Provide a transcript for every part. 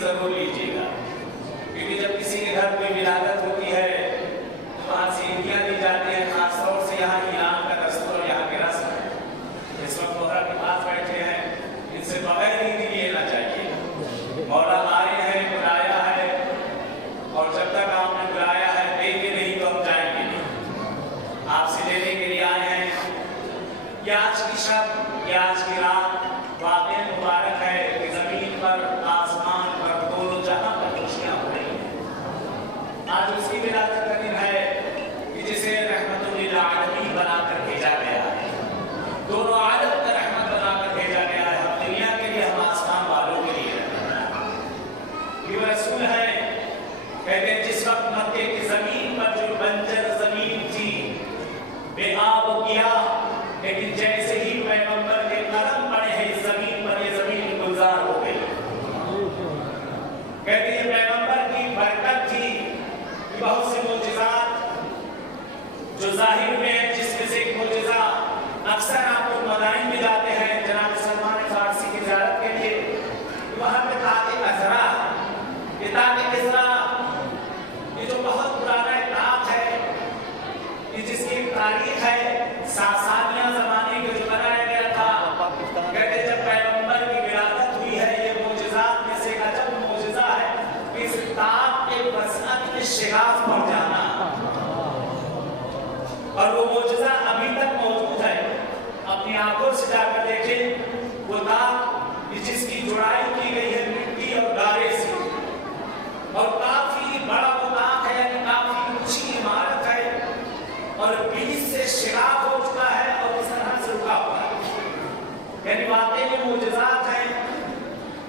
ضرور لیجیے گا، کیونکہ جب کسی کے گھر کوئی ولادت ہوتی ہے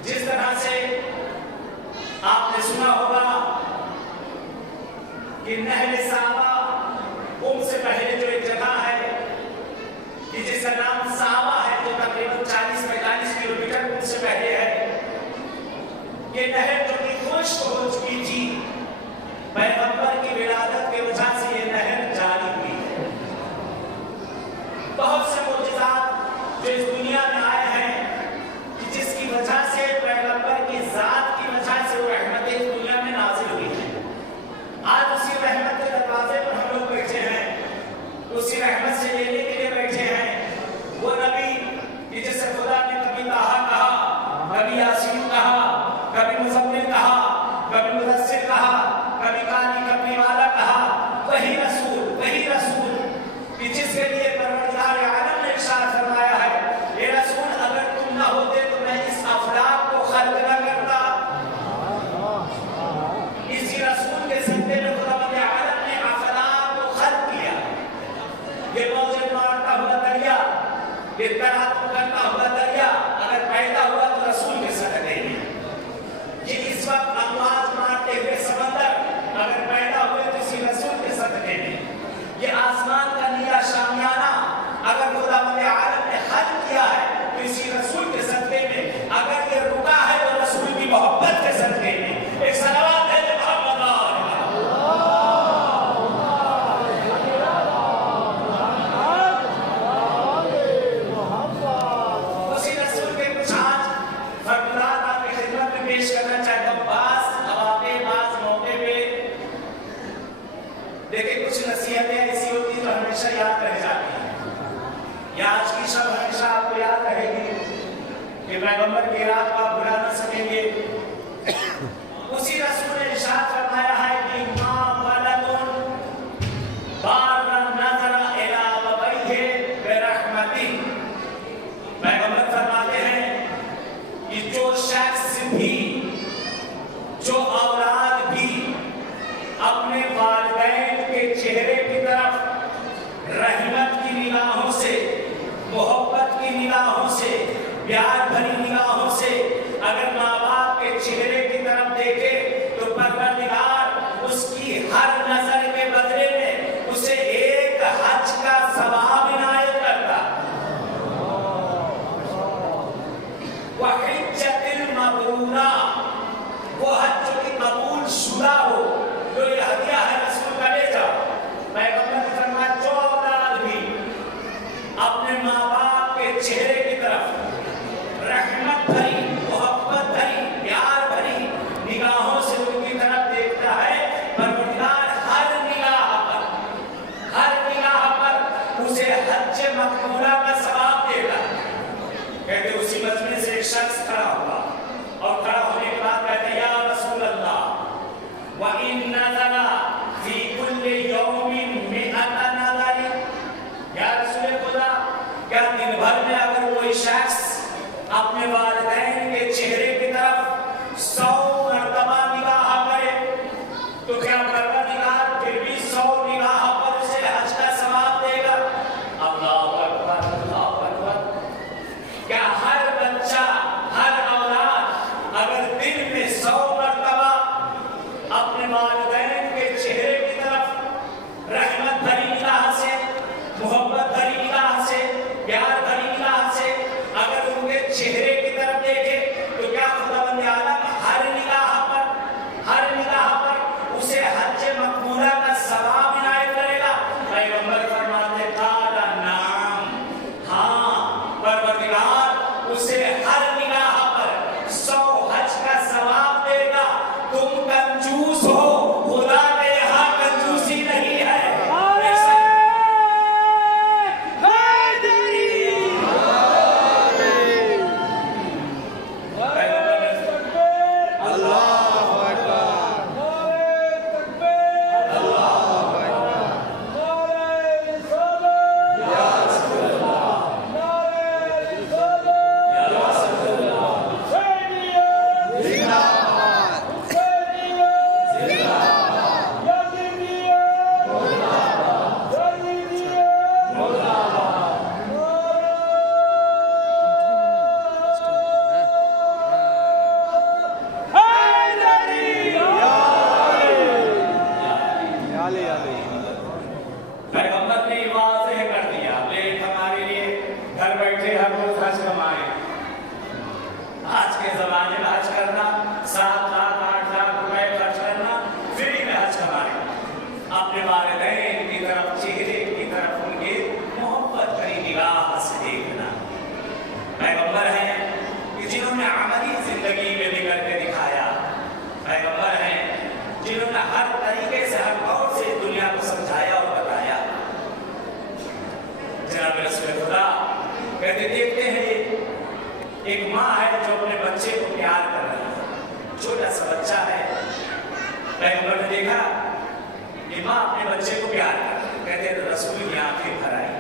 جس طرح سے آپ نے سنا ہوگا کہ نہر ساوا سے پہلے جو ایک جگہ ہے کہ جس کا نام ساوا ہے جو تقریباً 40-45 کلومیٹر سے پہلے ہے، یہ نہر جو کہ خشک ہو چکی تھی، پیغمبر کی ولادت کی وجہ سے یہ نہر جاری ہوئی ہے۔ بہت سے معجزات جو اس دنیا میں آئے ہیں کہ جس کی وجہ سے پیغمبر کی ذات کی وجہ سے وہ رحمتیں اس دنیا میں نازل ہوئی ہیں۔ آج اسی رحمت کے دروازے پر ہم لوگ بیٹھے ہیں، اسی رحمت سے لینے کے لیے بیٹھے ہیں۔ وہ نبی کہ جسے خدا نے کبھی طٰہٰ کہا، کبھی یاسین کہا، کبھی مزمل کہا، کبھی مدثر کہا، کبھی کانی کبھی والا کہا، وہی رسول کہ جس کے لیے پروردگار عالم نے ارشاد فرمایا ہے، اے رسول اگر تم نہ ہوتے تو میں اس افلاک کو خلق نہ کرتا۔ اسی رسول کے صدقے میں خداوند عالم نے افلاک کو خلق کیا۔ یہ موجیں مارتا ہوا دریا، یہ تراعم کرتا ہوا دریا اگر پیدا ہوا تو رسول کے صدقے میں۔ یہ اس وقت امواج مارتے ہوئے سمندر اگر پیدا ہوئے تو اسی رسول کے صدقے میں۔ یہ آسمان کا نیلا شامیانہ اگر خداوند عالم نے خلق کیا ہے تو اسی رسول کے صدقے میں۔ اگر یہ رکا ہے تو رسول کی محبت کے صدقے میں۔ ایک صلوات ہے محمد اسی رسول کے کچھ آج فرمودات آپ کی خدمت میں پیش کرنا چاہتا ہوں۔ بعض موقع پہ دیکھیں کچھ نصیحتیں ایسی ہوتی ہیں جو ہمیشہ یاد رہ جاتی ہیں۔ یا آج کی شب ہمیشہ آپ کو یاد رہے گی کہ پیغمبر کی رات کو آپ بھلا نہ سکیں گے۔ اسی رسول نے ارشاد فرمایا ہے کہ ماں ولدن بارا نظر الی ابویہ برحمتہ۔ پیغمبر فرماتے ہیں کہ جو شخص بھی، جو اولاد بھی اپنے والدین کے چہرے کی طرف رحمت کی نگاہوں سے، محبت کی نگاہوں سے، پیار بھری نگاہوں سے اگر ماں باپ کے چہرے کی طرف دیکھے تو پروردگار اس کی ہر نظر کے بدلے میں اسے ایک حج کا ثواب عنایت کرتا۔ وَحِجَّةٍ مَبْرُورَةٍ، وہ حج جو کہ قبول شدہ ہو، جو یہ ہدیہ ہے رسول کا لے جاؤ۔ پیغمبر نے فرمایا جو اولاد بھی اپنے ماں باپ کے چہرے کی طرف رحمت بھری، محبت بھری، پیار بھری نگاہوں سے ان کی طرف دیکھتا ہے، پروردگار ہر نگاہ پر اسے حج مقبولہ کا ثواب دے گا۔ کہتے اسی مجمع سے ایک شخص کھڑا ہوا اور کھڑا ہونے کے بعد کہتے یا رسول اللہ وَإِن نَظَرَ فِي كُلِّ يَوْمٍ مِئَةَ نَظَرٍ، یا رسول خدا کیا دن بھر میں اگر کوئی شخص اپنے والدین کے چہرے کی طرف 100 مرتبہ نگاہ کرے تو کیا پروردگار پھر بھی 100 نگاہ پر اسے حج کا ثواب دے گا؟ اللہ اکبر، اللہ اکبر۔ کیا ہر بچہ، ہر اولاد اگر دن میں 100 مرتبہ اپنے والدین کے چہرے کی طرف رحمت بھری نگاہ سے، محبت بھری نگاہ سے، پیار بھری نگاہ سے اگر ان کے چہرے کی طرف دیکھے تو کیا خداوند عالم ہر نگاہ پر اسے حج مقبولہ کا ثواب عنایت کرے گا؟ پیغمبر فرماتے قال نعم، ہاں پروردگار اسے ہر نگاہ پر 100 حج کا ثواب دے گا۔ تم کنجوس ہو، خدا کے یہاں کنجوسی نہیں ہے۔ ایک ماں ہے جو اپنے بچے کو پیار کر رہی ہے، چھوٹا سا بچہ ہے، پیغمبر نے دیکھا کہ ماں اپنے بچے کو پیار کر رہی ہے، کہتے ہیں رسول کی آنکھیں بھر آئی،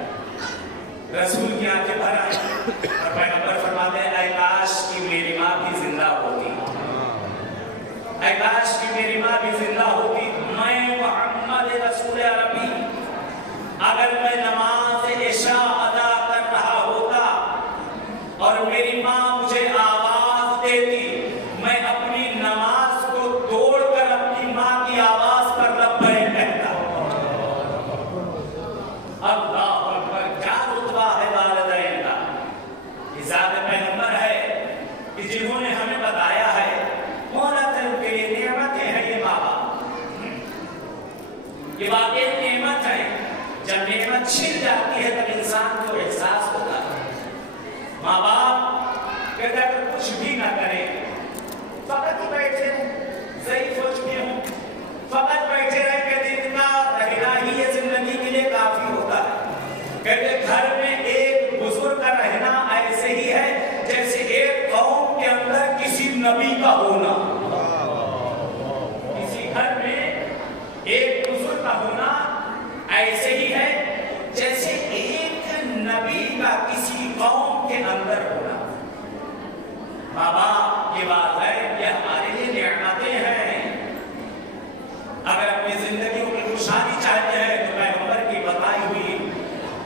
رسول کی آنکھیں بھر آئی، اور پیغمبر فرماتے ہیں اے کاش کی میری ماں بھی زندہ ہوتی، اے کاش کی میری ماں بھی زندہ ہوتی، میں محمد رسول عربی اگر میں نماز عشاء ادا کر رہا ہوتا اور میری ماں مجھے آواز دیتی، میں اپنی نماز کو توڑ کر اپنی ماں کی آواز پر لبیک کہتا۔ اللہ اکبر، کیا رتبہ ہے والدین کا! یہ ذات پیغمبر ہے کہ جنہوں نے ہمیں بتایا ہے مہلت ہے، ان کے لیے نعمتیں ہیں یہ ماں باپ، یہ واقعی نعمت ہے۔ جب نعمت چھن جاتی ہے تب انسان کو احساس ہوتا ہے۔ ماں باپ کہتے ہیں اگر کچھ بھی نہ کرے، فقط ہی بیٹھے ہیں، ضعیف ہو چکے ہوں، فقط بیٹھے رہے، کہتے اتنا رہنا ہی یہ زندگی کے لیے کافی ہوتا ہے۔ کہتے گھر میں ایک بزرگ کا رہنا ایسے ہی ہے جیسے ایک قوم کے اندر کسی نبی کا ہونا، کسی گھر میں ایک بزرگ کا ہونا ایسے ہی ہے جیسے ایک نبی کا کسی قوم کے اندر ہونا۔ ماں باپ یہ بات ہے کہ ہمارے لیے نعمتیں ہیں۔ اگر اپنی زندگیوں کی خوشحالی چاہتے ہیں تو پیغمبر کی بتائی ہوئی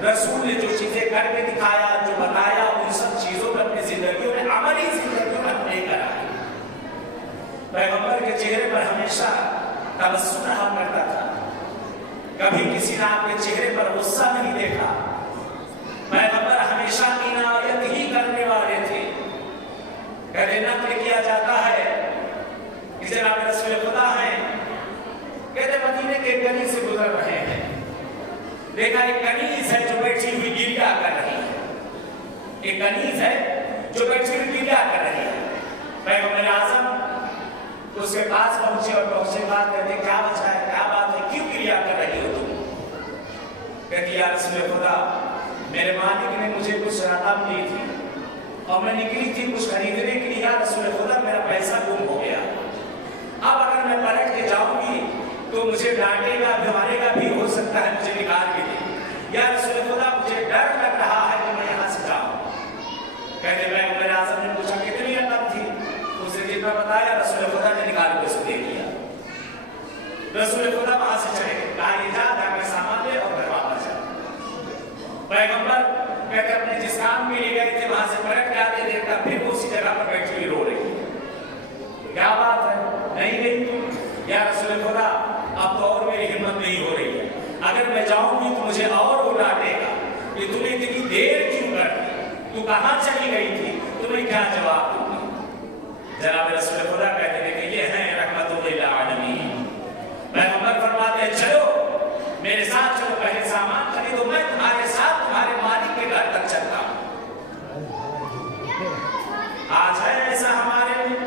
رسول نے جو چیزیں کر کے دکھایا، جو بتایا، ان سب چیزوں پر اپنی زندگیوں میں، عملی زندگیوں میں اپنے کرا۔ پیغمبر کے چہرے پر ہمیشہ تبسم رہا کرتا تھا، کبھی کسی نے آپ کے چہرے پر غصہ نہیں دیکھا۔ پیغمبر ہمیشہ عنایت ہی کرنے والے تھے۔ کہتے نقل کیا جاتا ہے کہ جناب رسول خدا ہیں، کہتے مدینے کے گلی سے گزر رہے ہیں، دیکھا ایک کنیز ہے جو بیٹھی ہوئی گریا کر رہی ہے، ایک کنیز ہے جو بیٹھی ہوئی گریا کر رہی ہے۔ پیغمبر اعظم اس کے پاس پہنچے اور پہنچے بات کرتے کیا وجہ ہے، کیا بات ہے، کیوں گریا کر رہی ہو تم؟ کہتی یا رسول خدا میرے مالک نے مجھے کچھ رقم دی تھی اور میں نکلی تھی کچھ خریدنے کے لیے، یا رسول خدا میرا پیسہ گم ہو گیا، اب اگر میں پلٹ کے جاؤں گی تو مجھے ڈانٹے گا، مارے گا بھی، ہو سکتا ہے مجھے نکال کے دے، یا رسول خدا مجھے ڈر لگ رہا ہے کہ میں یہاں سے جاؤں۔ کہتے پیغمبر اعظم نے پوچھا کتنی رقم تھی؟ اسے جتنا بتایا رسول خدا نے نکال کے اس کو دے دیا۔ رسول خدا وہاں سے چلے گئے، کہا یہ جا کر سامان لے اور گھر واپس جا۔ پیغمبر کہتے اپنے جس کام کے لیے گئے تھے وہاں سے پلٹ کے آتے دیکھتا پھر اسی جگہ پر بیٹھی ہوئی رو رہی ہے۔ کیا بات ہے، نہیں گئی تم؟ یا رسول خدا اب تو اور میری ہمت نہیں ہو رہی ہے، اگر میں جاؤں گی تو مجھے اور وہ ڈانٹے گا کہ تم نے اتنی دیر کیوں کر دی، تو کہاں چلی گئی تھی، تمہیں کیا جواب دوں گی؟ جناب رسول خدا کہتے ہیں کہ یہ ہیں رحمت للعالمین۔ پیغمبر فرماتے ہیں چلو میرے ساتھ چلو، پہلے سامان خریدو، میں تمہارے ساتھ تمہارے مالک کے گھر تک چلتا ہوں۔ آج ہے ایسا ہمارے لیے؟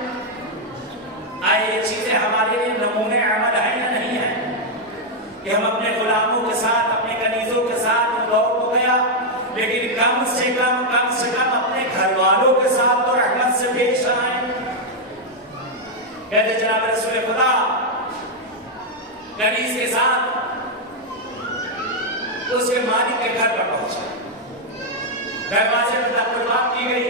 آئے یہ چیزیں ہمارے لیے نمونے عمل ہیں یا نہیں ہیں کہ ہم اپنے غلاموں کے ساتھ، اپنے کنیزوں کے ساتھ دور ہو گیا، لیکن کم سے کم اپنے گھر والوں کے ساتھ تو رحمت سے پیش آئیں۔ کہتے جناب رسول خدا کنیز کے ساتھ اس کے مالک کے گھر پر پہنچا، دروازے پر تقریبات کی گئی،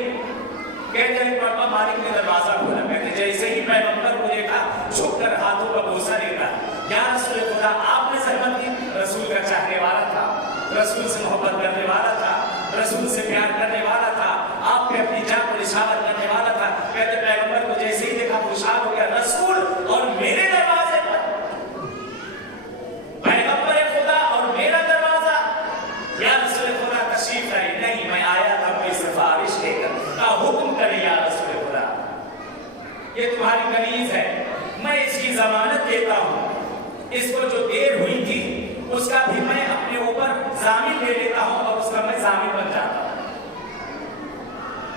کہتے ہیں پڑپا مالک نے دروازہ کھولا، کہتے جیسے ہی پیغمبر کو دیکھا جھک کر ہاتھوں کا بوسہ لیتا، یا رسول خدا آپ نے زحمت کی؟ رسول کا چاہنے والا تھا، رسول سے محبت کرنے والا تھا، رسول سے پیار کرنے والا تھا، آپ پہ اپنی جان کو نشاور کرنے والا تھا۔ کہتے پیغمبر کو جیسے ہی دیکھا خوشحال ہو گیا، رسول اور میرے دروازے پر، پیغمبر خدا اور میرا دروازہ، یا رسول خدا تشریف لائی؟ نہیں، میں آیا تھا کوئی سفارش لے کر، کا حکم کرے یا رسول خدا یہ تمہاری کنیز ہے، میں اس کی ضمانت دیتا ہوں، اس کو جو دیر ہوئی تھی اس کا بھی میں اپنے اوپر ضامن لے لیتا ہوں اور اس کا میں ضامن بن جاتا ہوں۔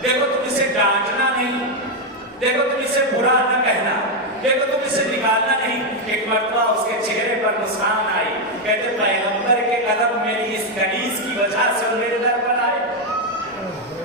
دیکھو تم اسے ڈانٹنا نہیں، دیکھو تم اسے برا نہ کہنا، دیکھو تم اسے نکالنا نہیں۔ ایک مرتبہ اس کے چہرے پر مسکان آئی، کہتے پیغمبر کے قدم میری اس کنیز کی وجہ سے میرے در پر آئے،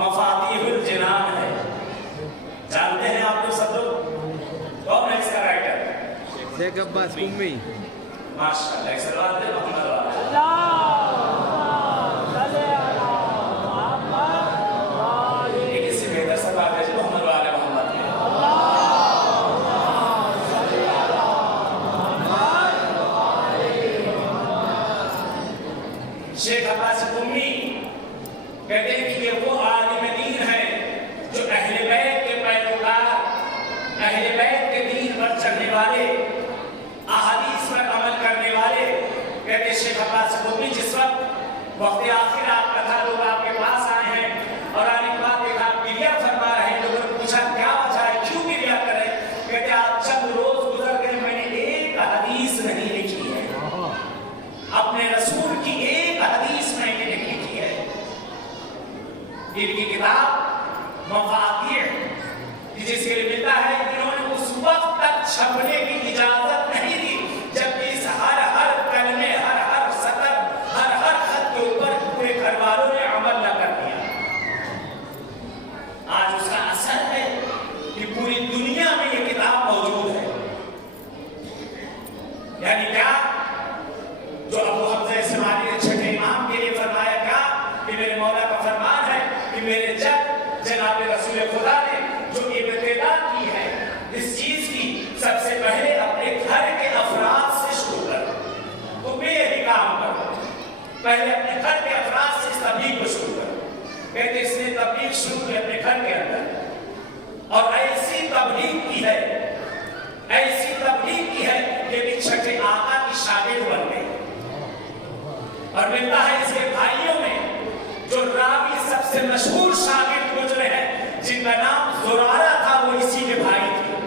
مفاتیح الجنان ہے. جانتے ہیں آپ لوگ سب لوگ کون ہے اس کا رائٹر؟ شیخ عباس قمی. ماشاء اللہ. ایک سلوات دے محمد والے. ایک اس سے بہتر سلوات ہے محمد والے محمد کے. شیخ عباس قمی کہتے ہیں کہ یہ وہ عالم دین ہے جو اہل بیت کے پیروکار، اہل بیت کے دین پر چلنے والے، احادیث پر عمل کرنے والے. کہتے ہیں شیخ عباس قمی جس وقت آخر آپ کا تھا، لوگ آپ کے پاس آئے ہیں اور آنے کے بعد دیکھا آپ گریہ فرما رہے ہیں. لوگوں نے پوچھا کیا وجہ ہے، کیوں گریہ کر رہے ہیں؟ کہتے آپ چند روز گزر گئے، میں نے ایک حدیث نہیں لکھی ہے، اپنے رسول کی ایک حدیث میں نے نہیں لکھی ہے. ان کی کتاب مفاتیح جس کے لیے ملتا ہے، انہوں نے اس وقت تک چھپنے کی اجازت نہیں دی جب اس ہر کلمے، ہر سطر، ہر خط کے اوپر پورے گھر والوں نے عمل نہ کر دیا. آج اس کا اثر ہے کہ پوری دنیا میں یہ کتاب موجود ہے. یعنی کیا جو ابو حمزہ اسماعیلی نے چھٹے امام کے لیے فرمایا کیا کہ میرے مولا کا فرمان ہے کہ میرے جناب رسول خدا نے جو ابتدا کی ہے اس چیز کی، سب سے پہلے اپنے گھر کے افراد سے شروع کرو. تو میں یہی کام کرو، پہلے اپنے گھر کے افراد سے اس تبلیغ کو شروع کرو. کہتے اس نے تبلیغ شروع کی اپنے گھر کے اندر، اور ایسی تبلیغ کی ہے، ایسی تبلیغ کی ہے کہ بھی چھٹے آقا کی شاگرد بن گئے. اور ملتا ہے اس کے بھائیوں میں جو راوی سب سے مشہور شاگرد گزرے ہیں جن کا نام زرارہ تھا، وہ اسی کے بھائی تھے.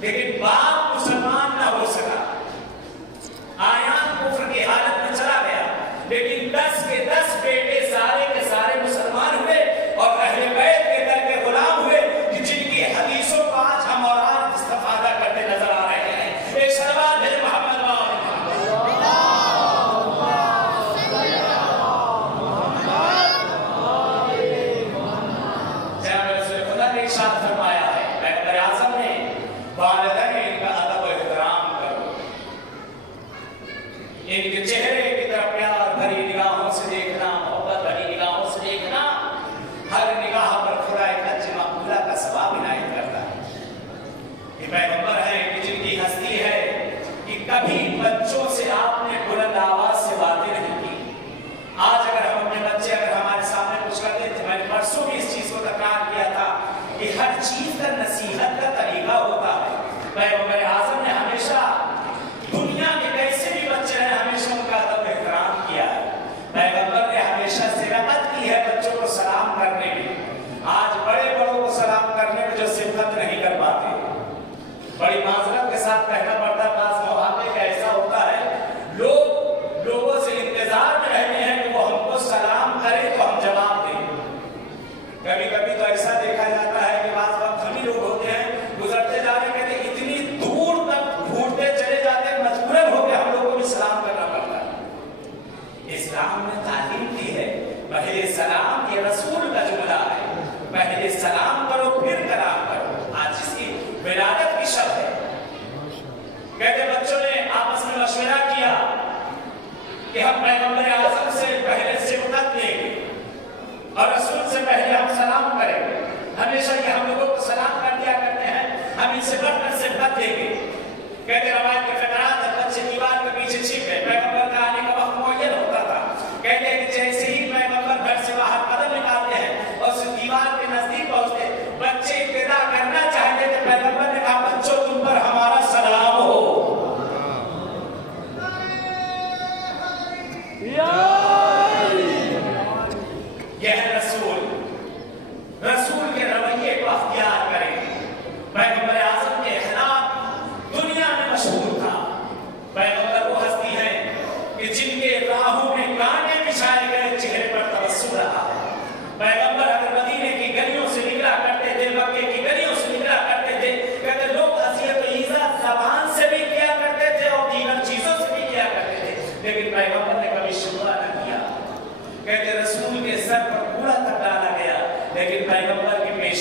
لیکن باپ مسلمان نہ ہو سکا، آیان کفر کی حالت میں چلا گیا. لیکن 10 کے 10 بیٹے سارے کے سارے مسلمان ہوئے اور اہل بیت کے در کے غلام ہوئے، جن کی حدیثوں کو آج ہم اور آج استفادہ کرتے نظر آ رہے ہیں. ایک صلوات ہے محمد ہر چیز کا نصیحت کا طریقہ ہوتا ہے. پیغمبر اعظم نے ہمیشہ دنیا کے کیسے بھی بچے ہیں ہمیشہ ان کا ادب احترام کیا ہے. پیغمبر نے ہمیشہ سبقت کی ہے بچوں کو سلام کرنے کی. آج بڑے بڑوں کو سلام کرنے میں جو سبقت نہیں کر پاتے، بڑی معذرت کے ساتھ کہنا پڑتا ہے، بعض مواقع کا ایسا ہوتا ہے لوگوں سے انتظار میں رہتے ہیں کہ وہ ہم کو سلام کرے تو ہم جواب دیں. کبھی کبھی تو ایسا دیکھا جاتا ہے کہ بعض وقت ہم ہی لوگ ہوتے ہیں گزرتے جا رہے کہتے ہیں اتنی دور تک گھومتے چلے جاتے ہیں، مجبوراً ہو کے ہم لوگوں کو بھی سلام کرنا پڑتا ہے. اسلام نے تعلیم دی ہے پہلے سلام، یہ رسول کا جملہ ہے، پہلے سلام کرو پھر کلام کرو. آج جس کی ولادت کی شب ہے، کہتے بچوں نے آپس میں مشورہ کیا کہ ہم پیغمبر اعظم سے پہلے سبقت لیں گے اور رسول سے پہلے ہم سلام کریں گے. ہمیشہ یہ ہم لوگوں کو سلام کر دیا کرتے ہیں، ہم ان سے بڑھ کر سبقت لیں گے. کہتے روایت کے فقرات بچے دیوار کے پیچھے چھپ گئے. پیغمبر کا آنے کا وقت معین ہوتا تھا. کہتے ہیں کہ جیسے ہی پیغمبر گھر سے باہر قدم نکالتے ہیں اور اس دیوار کے نزدیک پہنچتے، بچے ابتدا کرنا چاہتے تھے. پیغمبر نے کہا بچوں تم پر ہمارا سلام ہو. یہ ہے رسول کے رویے کو اختیار کریں. پیغمبر اعظم کے اخلاق دنیا میں مشہور تھا.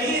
3